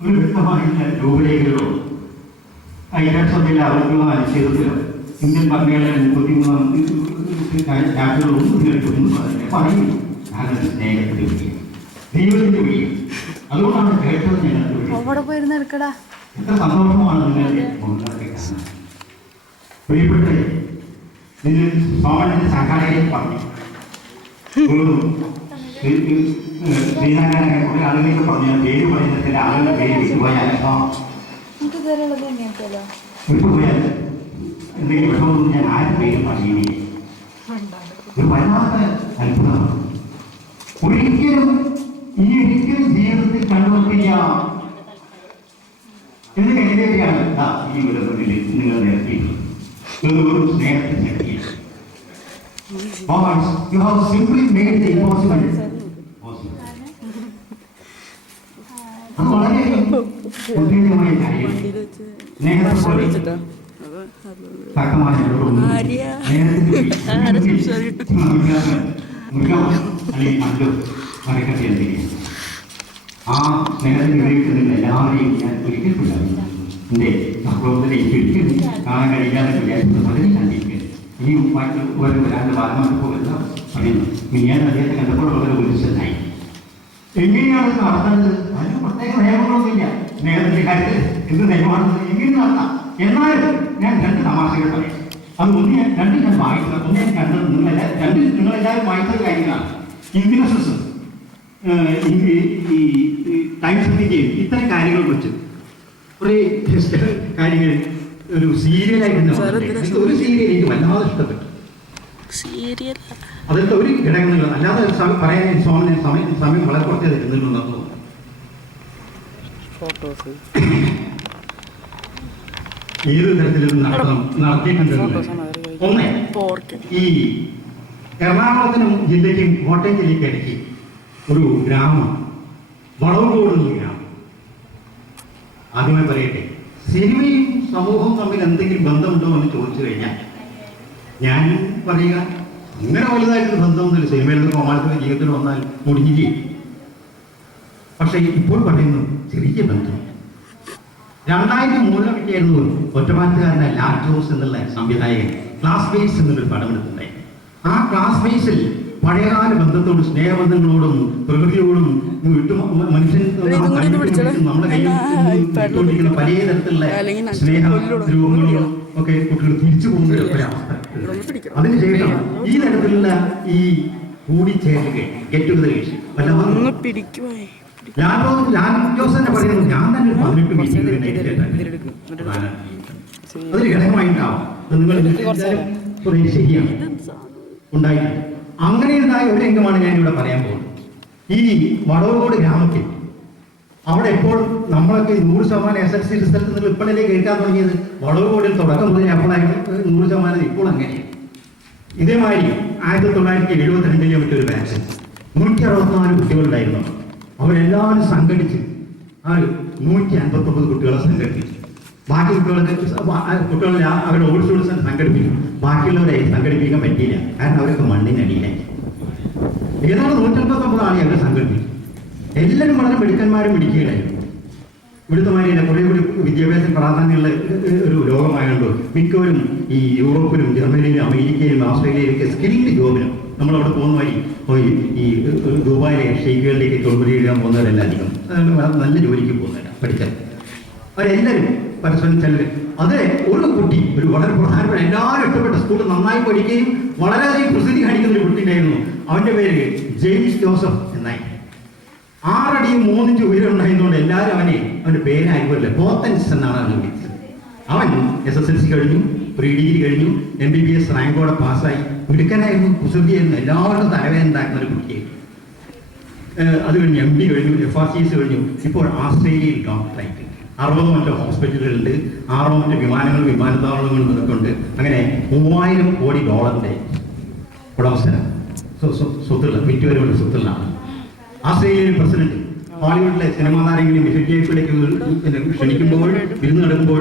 ഒരു വ്യക്തമായ രൂപരേഖകളോ ഐക്യരാഷ്ട്രസഭയിലെ ആരോഗ്യ അനുച്ഛേദത്തിലോ ഇന്ത്യൻ ഭരണഘടന 33 ചാപ്റ്ററുകളൊന്നും കേൾക്കുന്നു പറയും ഞാനൊരു സ്നേഹത്തിന്റെ വിളിയും ദൈവത്തിന്റെ വിളിയും. അതുകൊണ്ടാണ് കേട്ടത്. ഞങ്ങൾക്ക് എത്ര സന്തോഷമാണ് നിങ്ങളുടെ പ്രിയപ്പെട്ട നിങ്ങൾ സോമന്റെ സംഘാടകരെ പറഞ്ഞു ശ്രീനാരായണ കുറെ ആളുകളൊക്കെ പറഞ്ഞു പേര് പറയുന്നതിന്റെ ആളുകളുടെ പേര് വിട്ടുപോയാൽ എന്തെങ്കിലും വിഷമമൊന്നും ഞാൻ ആരും പേരും പറയുകയില്ല. ഒരു വല്ലാത്ത അത്ഭുതമാണ്. ഒരിക്കലും ജീവിതത്തിൽ കണ്ടുപിടിക്കുക എന്ന് കരുതിയാണ് ഈ വിധത്തിൽ നിങ്ങൾ നിർത്തിയിട്ടുള്ളത്. സ്നേഹത്തിൽ ശക്തി. You have simply made the impossible possible. അത് വളരെ ഉദ്ദേശമായ കാര്യം. സ്നേഹത്തെ ആ സ്നേഹത്തിന് ഉപയോഗിക്കുന്ന എല്ലാവരെയും ഞാൻ ഒരിക്കൽ കൊല്ലാറുണ്ട്. എൻ്റെ സഹോദരനെ ഒരിക്കലും കാണാൻ കഴിയാതെ വിചാരിക്കുന്നത് വളരെ കണ്ടിരിക്കുന്നത്. ഇനിയും വരാണ്ട് ബാലമാർക്ക് പോകുന്ന പറയുന്നു. ഞാൻ അദ്ദേഹത്തെ കണ്ടപ്പോൾ വളരെ ഉത്സന്നായി. എങ്ങനെയാണ് നടത്തേണ്ടത്? അതിന് പ്രത്യേക നിയമങ്ങളൊന്നുമില്ല. സ്നേഹത്തിന്റെ കാര്യത്തിൽ എന്ത് നിയമമാണെന്ന് എങ്ങനെ നടത്താം. എന്നാലും ഞാൻ രണ്ട് തമാശകൾ പറയാം. അത് രണ്ട് ഞാൻ വായിച്ചത്. ഒന്ന് ഞാൻ കണ്ടത് നിങ്ങളെല്ലാവരും വായിച്ചത് കാര്യങ്ങളാണ്. ഇംഗ്ലീഷ് ഈ ടൈംസ് ഓഫ് ഇന്ത്യയിൽ ഇത്തരം കാര്യങ്ങളെ കുറിച്ച് കുറേ കാര്യങ്ങൾ ഒരു സീരിയലായിട്ട് ഒരു സീരിയൽ എനിക്ക് വല്ലാതെ ഇഷ്ടപ്പെട്ടു. അതിലത്തെ ഒരു ഘടകങ്ങൾ അല്ലാതെ പറയാൻ സമയം വളരെ കുറച്ച് തരുന്നുണ്ടെന്ന് തോന്നുന്നു. ഏത് തരത്തിലും നടത്തിയിട്ടുണ്ടെന്ന് ഒന്ന് ഈ എറണാകുളത്തിനും ജില്ലയ്ക്കും കോട്ടയം ജില്ലയ്ക്ക് ഇടയ്ക്ക് ഒരു ഗ്രാമം വളവുകോട് ഗ്രാമം. ആദ്യമായി പറയട്ടെ, സിനിമയും സമൂഹവും തമ്മിൽ എന്തെങ്കിലും ബന്ധമുണ്ടോ എന്ന് ചോദിച്ചു കഴിഞ്ഞാൽ ഞാൻ പറയുക അങ്ങനെ വലുതായിട്ടൊരു ബന്ധമൊന്നുമില്ല. സിനിമയിൽ നിന്ന് കോമാളിക്കുന്ന ജീവിതത്തിൽ വന്നാൽ മുടിഞ്ഞിരിക്കും. പക്ഷെ ഇപ്പോൾ പറയുന്നു ചെറിയ ബന്ധം. 2003 ഒറ്റപ്പാലത്തുകാരനായ ലാറ്റോസ് എന്നുള്ള സംവിധായകൻ ക്ലാസ്മേറ്റ്സ് എന്നൊരു പടമെടുത്തുണ്ടായി. ആ ക്ലാസ്മേറ്റ്സിൽ പഴയകാല ബന്ധത്തോടും സ്നേഹബന്ധങ്ങളോടും പ്രകൃതിയോടും മനുഷ്യൻ നമ്മുടെ കയ്യിൽ പല തരത്തിലുള്ള സ്നേഹ രൂപങ്ങളോടും ഒക്കെ കുട്ടികൾ തിരിച്ചു പോകുന്ന ഒരവസ്ഥ. അതിനുശേഷം ഈ തരത്തിലുള്ള ഈ കൂടിച്ചേരുക ഗെറ്റ് ടുഗദർ ലാൻജോസന്നെ പറയുന്നത് ഞാൻ തന്നെ 18 മീറ്റിംഗ് അതൊരു ഘടകമായിട്ടാവും. നിങ്ങൾ ശരിയാണ് ഉണ്ടായിട്ടുണ്ട്. അങ്ങനെ ഉണ്ടായ ഒരു രംഗമാണ് ഞാൻ ഇവിടെ പറയാൻ പോകുന്നത്. ഈ വടവൂർക്കോട് ഗ്രാമത്തിൽ അവിടെ എപ്പോൾ നമ്മളൊക്കെ 100% SLC റിസൾട്ട് നിങ്ങൾ ഇപ്പോഴല്ലേ കേൾക്കാൻ തുടങ്ങിയത്. വടവൂർക്കോടിൽ തുടക്കം മുതൽ അപ്പോഴായിട്ട് 100% ഇപ്പോൾ അങ്ങനെയാണ്. ഇതേമാതിരി 1972 മറ്റൊരു ബാച്ച് 164 കുട്ടികളുണ്ടായിരുന്നു. അവരെല്ലാവരും സംഘടിച്ച് 159 കുട്ടികളെ സംഘടിപ്പിച്ചു. ബാക്കി കുട്ടികളെ അവരുടെ ഓൾഡ് സ്റ്റുഡൻസിനെ സംഘടിപ്പിക്കും. ബാക്കിയുള്ളവരെ സംഘടിപ്പിക്കാൻ പറ്റിയില്ല. കാരണം അവരൊക്കെ മണ്ണിനടിയിലായി. ഏതാണ്ട് 159 ആളെ അവരെ സംഘടിപ്പിച്ചു. എല്ലാവരും വളരെ മിടുക്കന്മാരും മിടുക്കികളായിരുന്നു. ഇവിടുത്തെമാരില്ല കുറേ കൂടി വിദ്യാഭ്യാസം പ്രാധാന്യമുള്ള ഒരു ലോകമായതുകൊണ്ട് മിക്കവരും ഈ യൂറോപ്പിലും ജർമ്മനിയിലും അമേരിക്കയിലും ഓസ്ട്രേലിയയിലൊക്കെ സ്കില്ലിംഗ് ജോബിനും നമ്മളവിടെ പോകുന്ന വഴി ഈ ദുബായിലെ ഷെയ്ഖുകളിലേക്ക് തൊഴിൽ എഴുതാൻ പോകുന്നവരെല്ലാം അധികം നല്ല ജോലിക്ക് പോകുന്നവരാണ് പഠിക്കാൻ. അവരെല്ലാവരും പരസ്പരം ചിലർ അത് ഒരു കുട്ടി ഒരു വളരെ പ്രധാനപ്പെട്ട എല്ലാവരും ഇഷ്ടപ്പെട്ട സ്കൂളിൽ നന്നായി പഠിക്കുകയും വളരെയധികം പ്രസിദ്ധി കാണിക്കുന്ന ഒരു കുട്ടി ഉണ്ടായിരുന്നു. അവൻ്റെ പേര് ജെയിംസ് ജോസഫ് എന്നായി. 6 അടി 3 ഇഞ്ച് ഉയരം ഉണ്ടായിരുന്നുകൊണ്ട് എല്ലാവരും അവൻ്റെ പേരായിരിക്കുമല്ലോ പോത്തൻസ് എന്നാണ് അവനെ വിളിച്ചത്. അവൻ SSLC കഴിഞ്ഞു, പ്രീ ഡിഗ്രി കഴിഞ്ഞു, MBBS റാങ്കോടെ പാസ്സായി. മിടുക്കനായിരുന്നു, കുസൃതിയായിരുന്നു, എല്ലാവരും തലവേദന ഉണ്ടാക്കുന്ന ഒരു കുട്ടിയായിരുന്നു. അത് കഴിഞ്ഞ് MD കഴിഞ്ഞു, FRCS കഴിഞ്ഞു. ഇപ്പോൾ ആസ്ട്രേലിയയിൽ ഡോക്ടറായിട്ട് 60 മറ്റോ ഹോസ്പിറ്റലുകളുണ്ട്, 6 മറ്റോ വിമാനത്താവളങ്ങളും ഇതൊക്കെ ഉണ്ട്. അങ്ങനെ $3000 കോടി ഉടമസ്ഥനാണ്. സ്വത്തുള്ള വിറ്റുവരവുള്ള സ്വത്തുള്ളതാണ്. ആസ്ട്രേലിയൻ പ്രസിഡന്റ് ഹോളിവുഡിലെ സിനിമാ താരങ്ങളെയും വിഷയത്തിലേക്ക് ക്ഷണിക്കുമ്പോൾ വിരുന്ന് നടക്കുമ്പോൾ